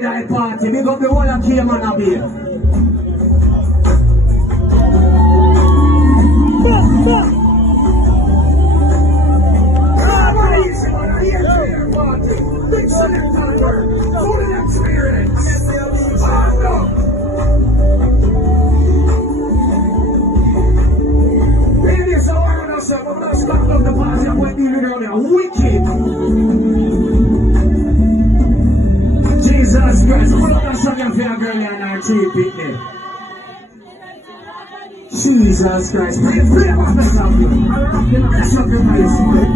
tie-dye party. Big up the whole of Cayman up here. Big selector, full of experience. Ladies, I want to say, I'm going to start up the party. I'm going to do it on there. Wicked. Jesus Christ. I'm going to sing for your girl and our tree picnic. Jesus Christ. Play about the song. I'm rocking up the song in my spirit.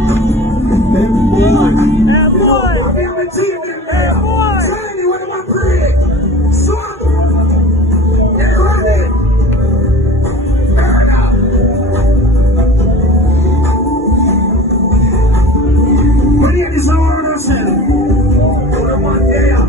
Hey boy. I'm a team in there. Tiny, what am I praying? Swap. Get ready. Burn up. When you get this hour on yourself, what am I there?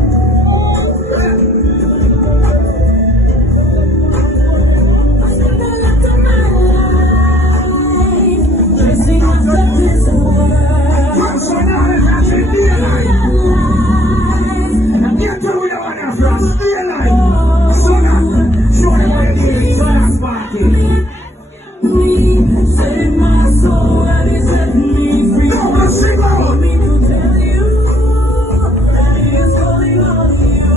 Save my soul and he set me free. For me to tell you that he is calling on you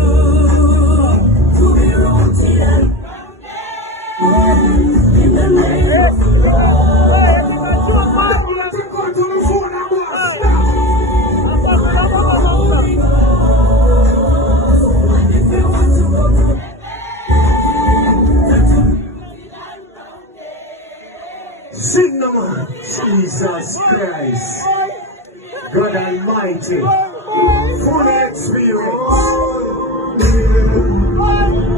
to be rooted and in the name of the Lord. If you want to go sing no man, Jesus Christ, God Almighty, full experience.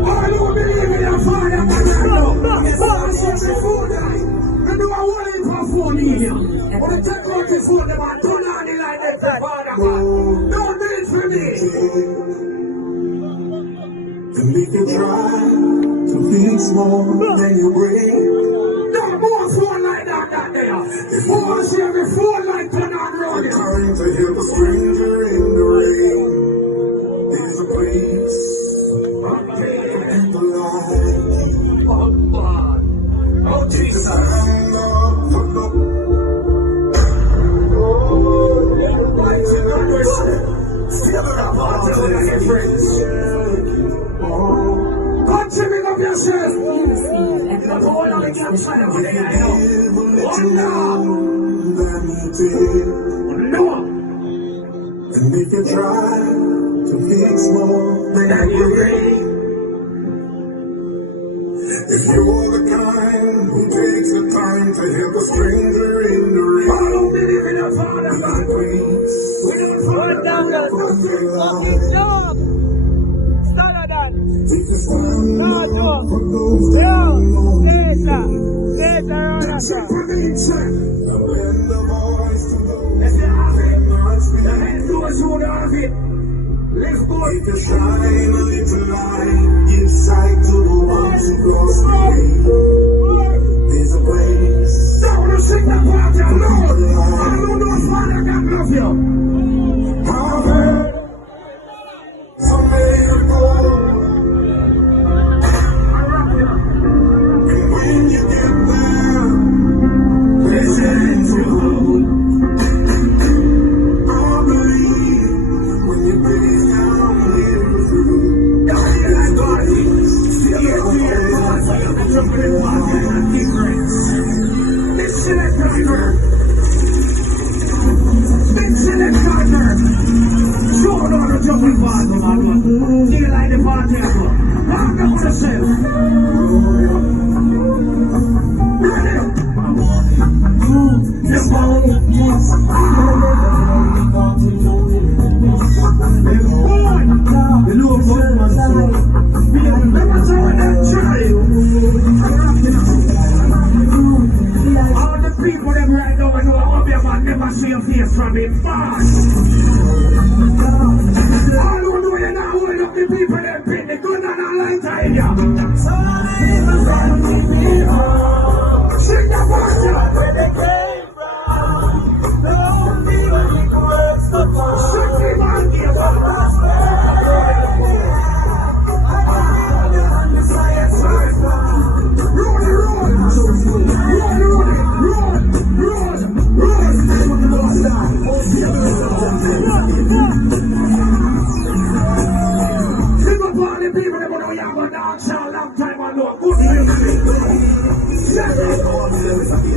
All who believe in your Father, it's not such a full night. You do a whole heap of phone medium. But the take out the phone, them and turn on the light there for Father God. Don't do it for me. And we can try to fix more than you bring. More phone like that there. If you want to see every phone like turn on road. Time to hear the stranger in the rain. There's a place at the light. Oh God. Oh Jesus. Stand up, look up. Mighty God, still a party with your friends. God, sing up yourself. The whole of the camp fire with the guy now. No. And we can try to fix more than you bring. If you're the kind who takes the time to help a stranger in the rain, I don't believe in the Father God. we don't fall down there. We can stand up for those now lend a voice to those the head goes who don't have it. Lift we good. can shine a little light, give sight to the ones who lost the way. There's a place Don't want to sing that part down low. I don't know if Father God love you. I've heard some miracles. And when you get there, Listen to I believe when you breathe down here through. God, yeah, God. See it to your God, so you can jump in the party and difference. This selector. Big selector. Show on the jumping party, man. Do you like the party? Round up with yourself. All the people that right now know I your man never see your face from him fast. All who know you now hold up the people that pin the gun and a lighter in ya. Sing the party. Where they came from, don't be unequal. Sing the party. Shut up.